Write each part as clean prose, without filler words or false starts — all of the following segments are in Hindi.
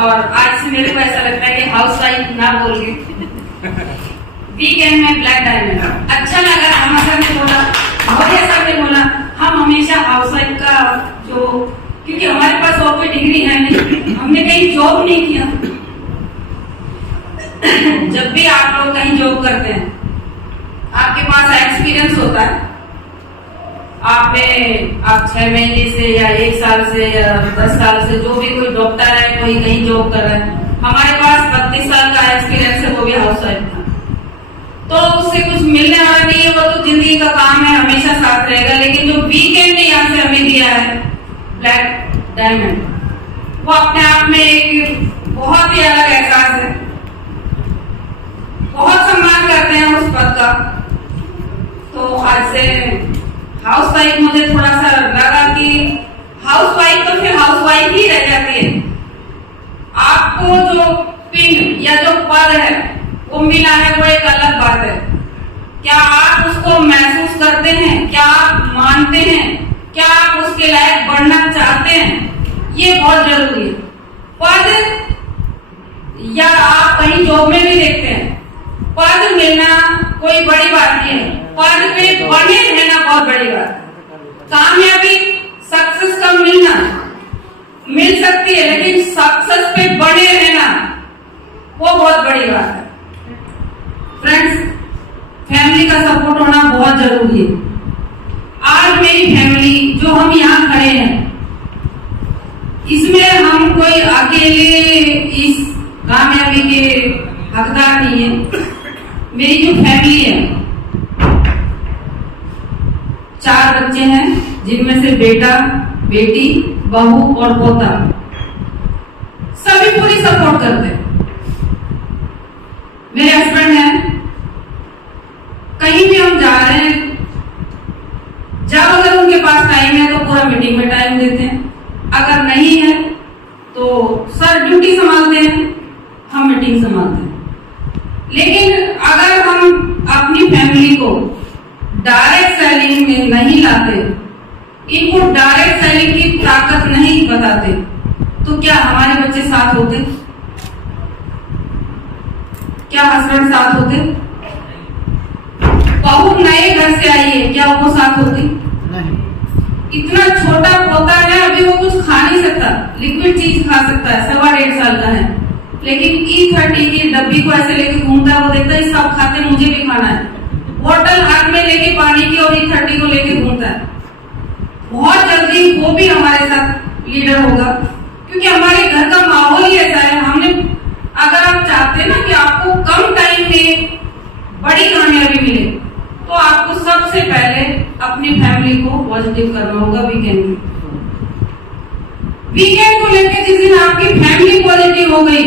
और आज से मेरे को ऐसा लगता है कि हाउस वाइफ ना बोल के वीकेंड में ब्लैक डायमंड अच्छा लगा। हम सर ने बोला, भव्य सर ने बोला, हम हमेशा हाउस वाइफ का जो, क्योंकि हमारे पास और कोई डिग्री है नहीं, हमने कहीं जॉब नहीं किया। जब भी आप लोग कहीं जॉब करते हैं, आपके पास एक्सपीरियंस होता है। आप 6 महीने से या 1 साल से या 10 साल से, जो भी कोई डॉक्टर है, कोई कहीं जॉब कर रहा है। हमारे पास 32 साल का एक्सपीरियंस है, वो भी हाउस वाइफ था। तो उससे कुछ मिलने वाला नहीं है, वो तो जिंदगी का काम है, हमेशा साथ रहेगा। लेकिन जो वीकेंड ने यहाँ से हमें दिया है ब्लैक डायमंड, वो अपने आप में एक बहुत ही अलग एहसास है। बहुत सम्मान करते हैं उस पद का। तो आज से हाउस वाइफ, मुझे थोड़ा सा लगा कि हाउस वाइफ तो फिर हाउस वाइफ ही रह जाती है। आपको जो पिन या जो पद है वो मिला है, वो एक अलग बात है। क्या आप उसको महसूस करते हैं? क्या आप मानते हैं? क्या आप उसके लायक बढ़ना चाहते हैं? ये बहुत जरूरी है। पद, या आप कहीं जॉब में भी देखते हैं, पद मिलना कोई बड़ी बात नहीं है, पद पे बने रहना बहुत बड़ी बात है। कामयाबी, सक्सेस का मिलना मिल सकती है, लेकिन सक्सेस पे बने रहना वो बहुत बड़ी बात है। फ्रेंड्स, फैमिली का सपोर्ट होना बहुत जरूरी है। आज मेरी फैमिली, जो हम यहाँ खड़े हैं, इसमें हम कोई अकेले इस कामयाबी के हकदार नहीं है। मेरी जो फैमिली है, 4 बच्चे हैं, जिनमें से बेटा, बेटी, बहू और पोता, सभी पूरी सपोर्ट करते हैं। मेरे हस्बैंड हैं, कहीं भी हम जा रहे हैं, जब अगर उनके पास टाइम है तो पूरा मीटिंग में टाइम देते हैं, अगर नहीं है तो सर ड्यूटी संभालते हैं, हम मीटिंग संभालते हैं। लेकिन अगर हम अपनी फैमिली को डायरेक्ट सेलिंग में नहीं लाते, इनको डायरेक्ट सेलिंग की ताकत नहीं बताते, तो क्या हमारे बच्चे साथ होते? क्या हस्बैंड साथ होते? बहू नए घर से आई है, क्या वो साथ होती? नहीं। इतना छोटा पोता है, अभी वो कुछ खा नहीं सकता, लिक्विड चीज खा सकता है, 1.25 साल का है, लेकिन E30 की डब्बी को ऐसे लेके घूमता है। वो देखता है सब खाते, मुझे भी खाना है। बोतल हाथ में लेके पानी की और E30 को लेके घूमता है। बहुत जल्दी वो भी हमारे साथ लीडर होगा, क्योंकि हमारे घर का माहौल ही ऐसा है। हमने, अगर आप चाहते हैं ना कि आपको कम टाइम में बड़ी कामयाबी मिले, तो आपको सबसे पहले अपनी फैमिली को पॉजिटिव करना होगा। वीकेंड को लेकर जिस दिन आपकी फैमिली पॉजिटिव हो गई,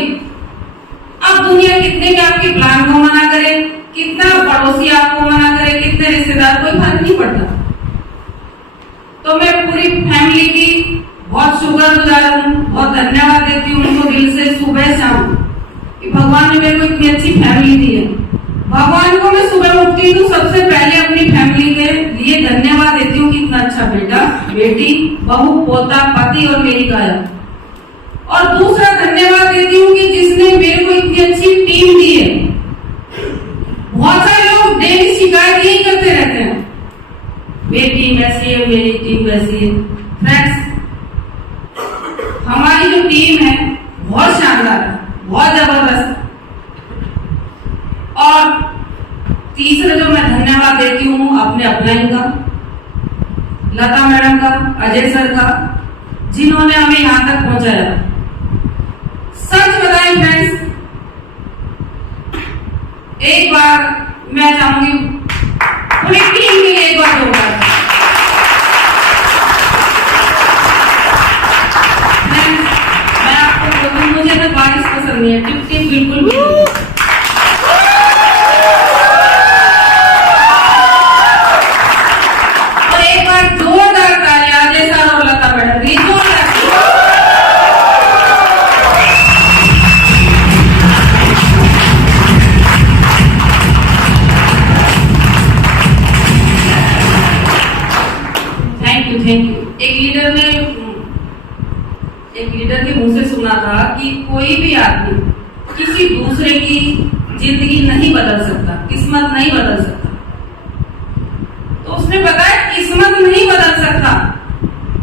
अब दुनिया कितने भी आपके प्लान को मना करे, कितना पड़ोसी आपको मना करे, कितने रिश्तेदार, कोई फर्क नहीं पड़ता। तो मैं पूरी फैमिली की बहुत शुक्रगुजार हूँ, बहुत धन्यवाद देती हूँ उनको दिल से, सुबह शाम, कि भगवान ने मेरे को इतनी अच्छी फैमिली दी है। भगवान को मैं सुबह उठती हूँ, सबसे पहले अपनी फैमिली के लिए धन्यवाद देती हूँ कि इतना अच्छा बेटा, बेटी, बहू, पोता, पति और मेरी काया। और दूसरा धन्यवाद देती हूँ कि जिसने मेरे को इतनी अच्छी टीम दी है। बहुत सारे लोग डेली शिकायत यही करते रहते हैं, मेरी टीम ऐसी है, मेरी टीम वैसी है। फ्रेंड्स, हमारी जो टीम है बहुत शानदार है, बहुत जबरदस्त। और तीसरा जो मैं धन्यवाद देती हूँ अपने अपलाइन का, लता मैडम का, अजय सर का, जिन्होंने हमें यहाँ तक पहुंचाया। सच बताएं फ्रेंड्स, एक बार मैं चाहूंगी पूरी टीम के लिए एक बार होगा। मैं आपको बोलूं, मुझे ना बारिश पसंद नहीं है, टिप टिप बिल्कुल भी नहीं। और एक बार जोरदार तालियां अजय सर और लता मैडम की, जोरदार। Thank you. एक लीडर ने एक लीडर के मुंह से सुना था कि कोई भी आदमी किसी दूसरे की जिंदगी नहीं बदल सकता, किस्मत नहीं बदल सकता। तो उसने बताया किस्मत नहीं बदल सकता,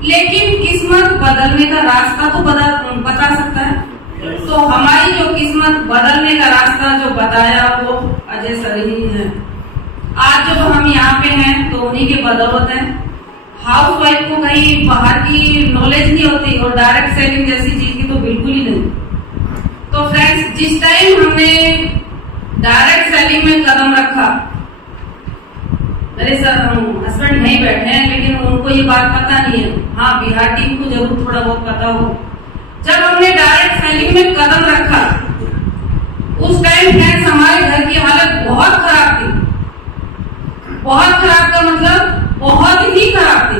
लेकिन किस्मत बदलने का रास्ता तो बता सकता है। तो हमारी जो किस्मत बदलने का रास्ता जो बताया वो अजय सर ही है। आज जब हम यहाँ पे हैं तो उन्हीं के बदौलत है। हाउस वाइफ को कहीं बाहर की नॉलेज नहीं होती और डायरेक्ट सेलिंग जैसी चीज की तो बिल्कुल ही नहीं। तो फ्रेंड्स, जिस टाइम हमने डायरेक्ट सेलिंग में कदम रखा, मेरे सर हस्बैंड नहीं बैठे हैं लेकिन उनको ये बात पता नहीं है, हाँ बिहार टीम को जरूर थोड़ा बहुत पता हो। जब हमने डायरेक्ट सेलिंग में कदम रखा उस टाइम फ्रेंड्स हमारे घर की हालत बहुत खराब थी। बहुत खराब का मतलब बहुत ही खराब थी।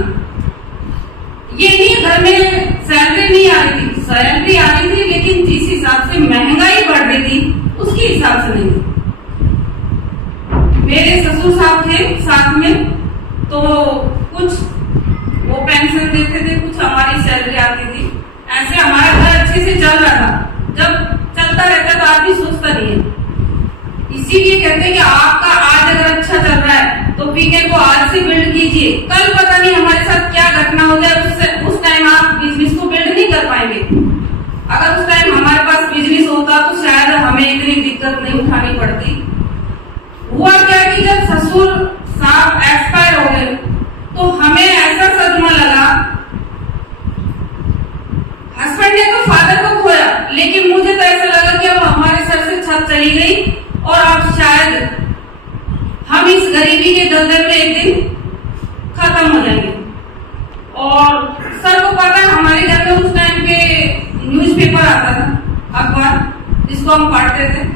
ये नहीं घर में सैलरी नहीं आ रही थी, सैलरी आ रही थी लेकिन जिस हिसाब से महंगाई बढ़ रही थी उसके हिसाब से नहीं थी। मेरे ससुर साहब थे साथ में, तो कुछ वो पेंशन देते थे, कुछ हमारी सैलरी आती थी। ऐसे हमारा घर अच्छे से चल रहा था। जब चलता रहता तो आदमी सोचता नहीं है। इसीलिए कहते हैं कि आपका आज अगर अच्छा चल रहा है तो वीकेंड को आज से बिल्ड कीजिए। कल पता नहीं हमारे साथ क्या घटना हो जाए, उस टाइम आप बिजनेस को बिल्ड नहीं कर पाएंगे। अगर उस टाइम हमारे पास बिजनेस होता तो शायद हमें इतनी दिक्कत नहीं उठानी पड़ती। हुआ क्या कि जब ससुर साहब एक्सपायर हो गए तो हमें ऐसा सदमा लगा। हस्बैंड ने तो फादर को खोया, लेकिन मुझे तो ऐसा लगा कि अब हमारे सर से छत चली गई और अब शायद हम इस गरीबी के दलदल में एक दिन खत्म हो जाएंगे। और सर को पता है हमारे घर में उस टाइम पे न्यूज़पेपर आता था, अखबार जिसको हम पढ़ते थे।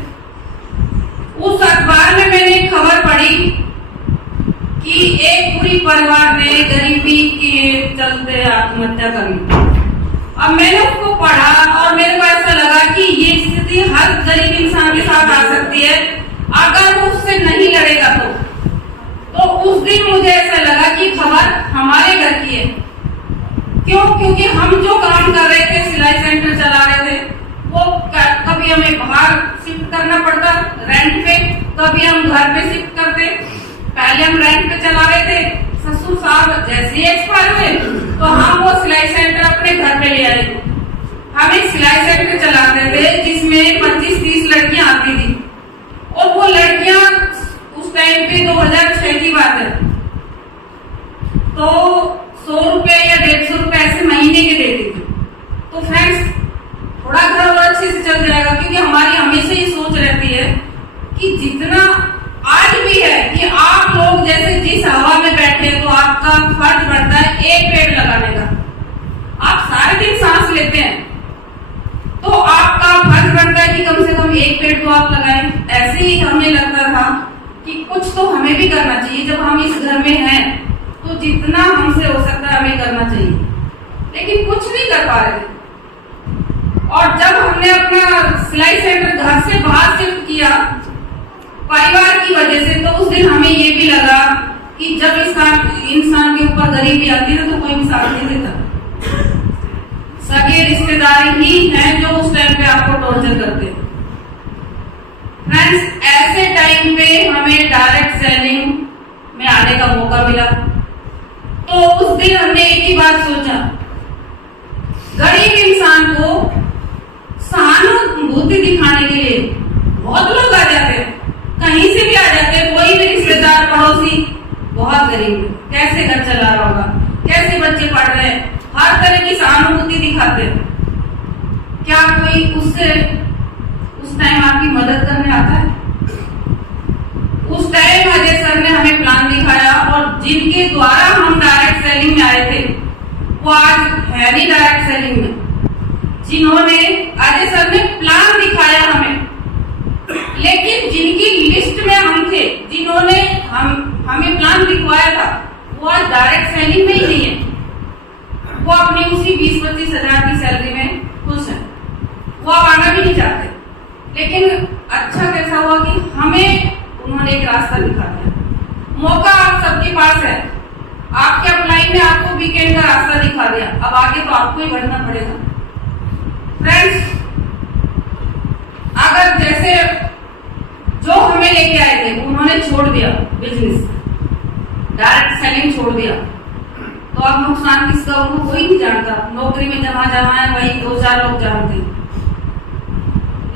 उस अखबार में मैंने एक खबर पढ़ी कि एक पूरी परिवार ने गरीबी के चलते आत्महत्या कर ली। अब मैंने उसको पढ़ा और मेरे को ऐसा लगा कि ये स्थिति हर गरीब इंसान के साथ आ सकती है अगर वो उससे नहीं लड़ेगा तो उस दिन मुझे ऐसा लगा कि खबर हमारे घर की है। क्यों? क्योंकि हम जो काम कर रहे थे, सिलाई सेंटर चला रहे थे, वो कभी हमें बाहर शिफ्ट करना पड़ता रेंट पे, कभी हम घर पे शिफ्ट करते। पहले हम रेंट पे चला रहे थे, ससुर साहब जैसे ही एक्सपायर हुए तो हम वो सिलाई सेंटर अपने घर पे ले आए। हम एक सिलाई सेंटर चलाते थे जिसमें 25-30 लड़कियां आती थी और वो लड़कियां उस टाइम पे 2006 की बात है, तो 100 रुपए या 150 रुपए ऐसे महीने के देती थी। तो फ्रेंड्स, थोड़ा घर और अच्छे से चल जाएगा, क्योंकि हमारी हमेशा ये सोच रहती है कि जितना आज भी है कि आप लोग जैसे जिस हवा में बैठे तो आपका फर्ज बनता है एक पेड़ लगाने का। आप सारे दिन सांस लेते हैं तो आपका फर्ज बनता है कि कम से कम एक पेड़ तो आप लगाएं। ऐसे ही हमें लगता था कि कुछ तो हमें भी करना चाहिए। जब हम इस घर में हैं तो जितना हमसे हो सकता है हमें करना चाहिए, लेकिन कुछ नहीं कर पा रहे थे। और जब हमने अपना सिलाई सेंटर घर से बाहर शिफ्ट किया परिवार की वजह से, तो उस दिन हमें ये भी लगा कि जब इंसान के ऊपर गरीबी आती है तो कोई भी साथ नहीं देता। सगे रिश्तेदार ही हैं जो उस टाइम पे आपको टॉर्चर करते हैं। फ्रेंड्स, ऐसे टाइम पे हमें डायरेक्ट सेलिंग में आने का मौका मिला। तो उस दिन हमने एक ही बात सोचा, गरीब इंसान को सहानुभूति दिखाने के लिए बहुत लोग आ जाते हैं, कहीं से भी आ जाते हैं। कोई भी रिश्तेदार पड़ोसी बहुत गरीब है, कैसे घर चला रहा होगा, कैसे बच्चे पढ़ रहे हैं, हर तरह की सहानुभूति दिखाते हैं। क्या कोई उससे उस टाइम आपकी मदद करने आता है? उस टाइम अजय सर ने हमें प्लान दिखाया और जिनके द्वारा हम डायरेक्ट सेलिंग में आए थे वो आज है नहीं डायरेक्ट सेलिंग में। जिन्होंने अजय सर ने प्लान दिखाया हमें, लेकिन जिनकी लिस्ट में हम थे, जिन्होंने हमें प्लान दिखवाया था, वो आज डायरेक्ट सेलिंग में ही नहीं है। वो अपनी उसी 20-25 हजार की सैलरी में खुश है, वो अब आना भी नहीं चाहते। लेकिन अच्छा कैसा हुआ कि हमें उन्होंने एक रास्ता दिखा दिया। मौका आप सबके पास है, आपके अपलाइन में आपको वीकेंड का रास्ता दिखा दिया, अब आगे तो आपको ही बढ़ना पड़ेगा। फ्रेंड्स, अगर जैसे जो हमें लेके आए थे उन्होंने छोड़ दिया बिजनेस, डायरेक्ट सेलिंग छोड़ दिया, तो अब नुकसान किसका होगा कोई नहीं जानता। नौकरी में जमा है वही 2-4 लोग जानते हैं।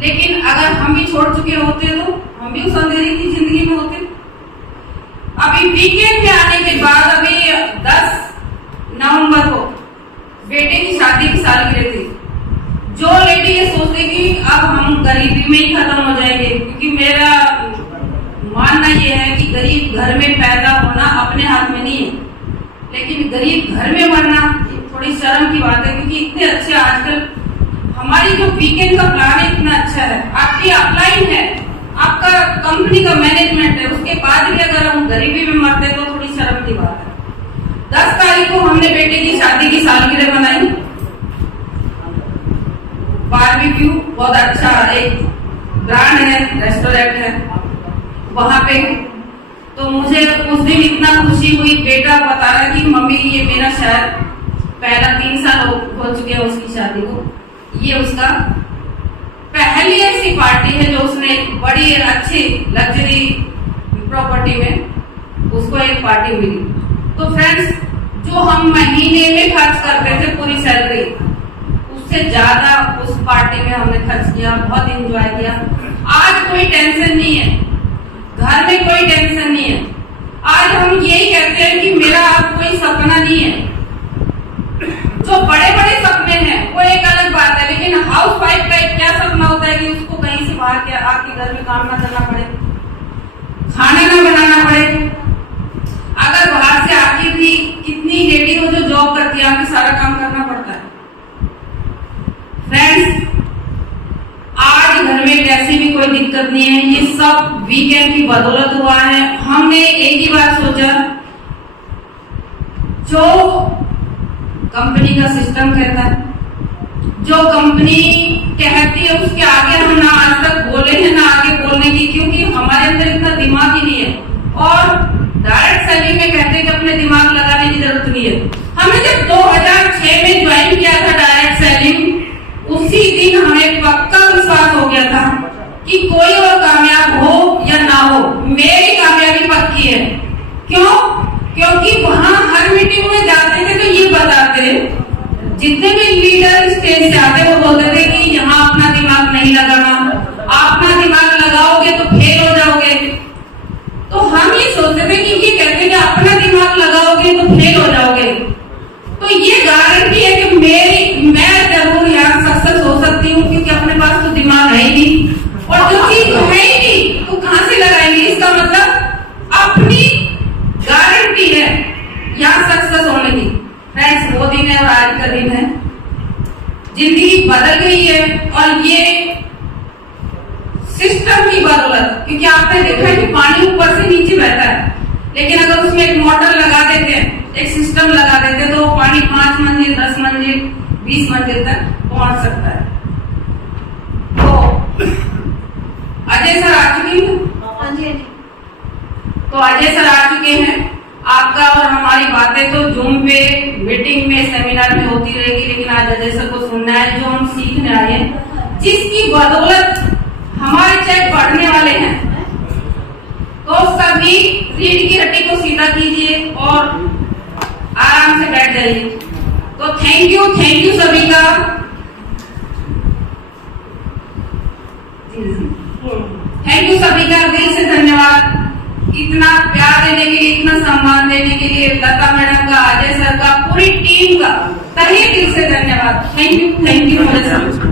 लेकिन अगर हम भी छोड़ चुके होते तो हम भी उस अंधेरी की जिंदगी में होते। अभी वीकेंड पे आने के बाद अभी 10 नवंबर को बेटे की शादी की सालगिरह थी। जो लेडी ये सोचते कि अब हम गरीबी में ही खत्म हो जाएंगे, क्योंकि मेरा मानना ये है कि गरीब घर में पैदा होना अपने हाथ में नहीं है, लेकिन गरीब घर में मरना थोड़ी शर्म की बात है। क्योंकि इतने अच्छे आजकल हमारी जो वीकेंड का प्लान है इतना अच्छा है, आपकी अपलाइन है, आपका कंपनी का मैनेजमेंट है, उसके बाद भी अगर हम गरीबी में मरते तो थोड़ी शर्म की बात है। 10 तारीख को हमने बेटे की शादी की सालगिरह मनाई। बारबेक्यू बहुत अच्छा एक ब्रांड है, रेस्टोरेंट है वहां पे। तो मुझे उस दिन इतना खुशी हुई, बेटा बता रहा कि मम्मी ये मेरा शायद पहला 3 साल हो चुके हैं उसकी शादी को, ये उसका पहली ऐसी पार्टी है जो उसने एक बड़ी अच्छी लग्जरी प्रॉपर्टी में उसको एक पार्टी मिली। तो फ्रेंड्स, जो हम महीने में खर्च करते थे पूरी सैलरी, उससे ज्यादा उस पार्टी में हमने खर्च किया, बहुत एंजॉय किया। आज कोई टेंशन नहीं है, घर में कोई टेंशन नहीं है। आज हम यही कहते हैं कि मेरा अब कोई सपना नहीं है। जो बड़े बड़े सपने हैं वो एक अलग बात है, लेकिन हाउस वाइफ का एक क्या सपना होता है कि उसको कहीं से बाहर के आके घर में काम ना करना पड़े, खाना ना बनाना पड़े। अगर बाहर से आके भी कितनी लेडी हो जो जॉब करती है, आके सारा काम करना पड़ता है। फ्रेंड्स, आज घर में कैसी भी कोई दिक्कत नहीं है, ये सब वीकेंड की बदौलत हुआ है। हमने एक ही बात सोचा, जो कंपनी का सिस्टम कहता है, जो कंपनी कहती है उसके आगे हम ना आज तक बोले हैं ना आगे बोलने की, क्योंकि हमारे अंदर इतना दिमाग ही नहीं है। और डायरेक्ट सेलिंग में कहते हैं कि अपने दिमाग लगाने की जरूरत नहीं है। हमने जब 2006 में ज्वाइन किया था डायरेक्ट सेलिंग, उसी दिन हमें पक्का विश्वास हो गया था कि कोई और कामयाब हो या ना हो, मेरी कामयाबी पक्की है। क्यों? क्योंकि वहां हर मीटिंग में जाते थे तो ये बताते, जितने भी लीडर स्टेज से आते वो बोलते थे कि यहाँ अपना दिमाग नहीं लगाना, अपना दिमाग लगाओगे तो फेल हो जाओगे। तो हम ये सोचते थे कि ये कहते हैं कि अपना दिमाग लगाओगे तो फेल हो जाओगे, तो ये गारंटी है कि मैं जरूर यहाँ सक्सेस हो सकती हूँ, क्योंकि अपने पास तो दिमाग है ही नहीं, और जो चीज है ही नहीं तो कहां से लगाएंगे। इसका मतलब अपनी गारंटी है यहाँ सक्सेस होने की। फ्रेंड्स, वो दिन है और आज का दिन है, जिंदगी बदल गई है, और ये सिस्टम की बदौलत। क्योंकि आपने देखा है कि पानी ऊपर से नीचे बहता है, लेकिन अगर उसमें एक मोटर लगा देते हैं, एक सिस्टम लगा देते, तो पानी 5 मंजिल 10 मंजिल 20 मंजिल तक पहुंच सकता है। तो अजय सर आ चुके हैं? हाँ जी। तो अजय सर आ चुके हैं। आपका और हमारी बातें तो जूम पे मीटिंग में सेमिनार में होती रहेगी, लेकिन आज अजय सर को सुनना है, जो हम सीखने आए हैं, जिसकी बदौलत हमारे चेक बढ़ने वाले हैं। तो सभी रीढ़ की हड्डी को सीधा कीजिए और आराम से बैठ जाइए। तो थैंक यू सभी का। थैंक यू सभी का, दिल से धन्यवाद। इतना प्यार देने के लिए, इतना सम्मान देने के लिए लता मैडम का, अजय सर का, पूरी टीम का तहे दिल से धन्यवाद। थैंक यू मेरे साथ।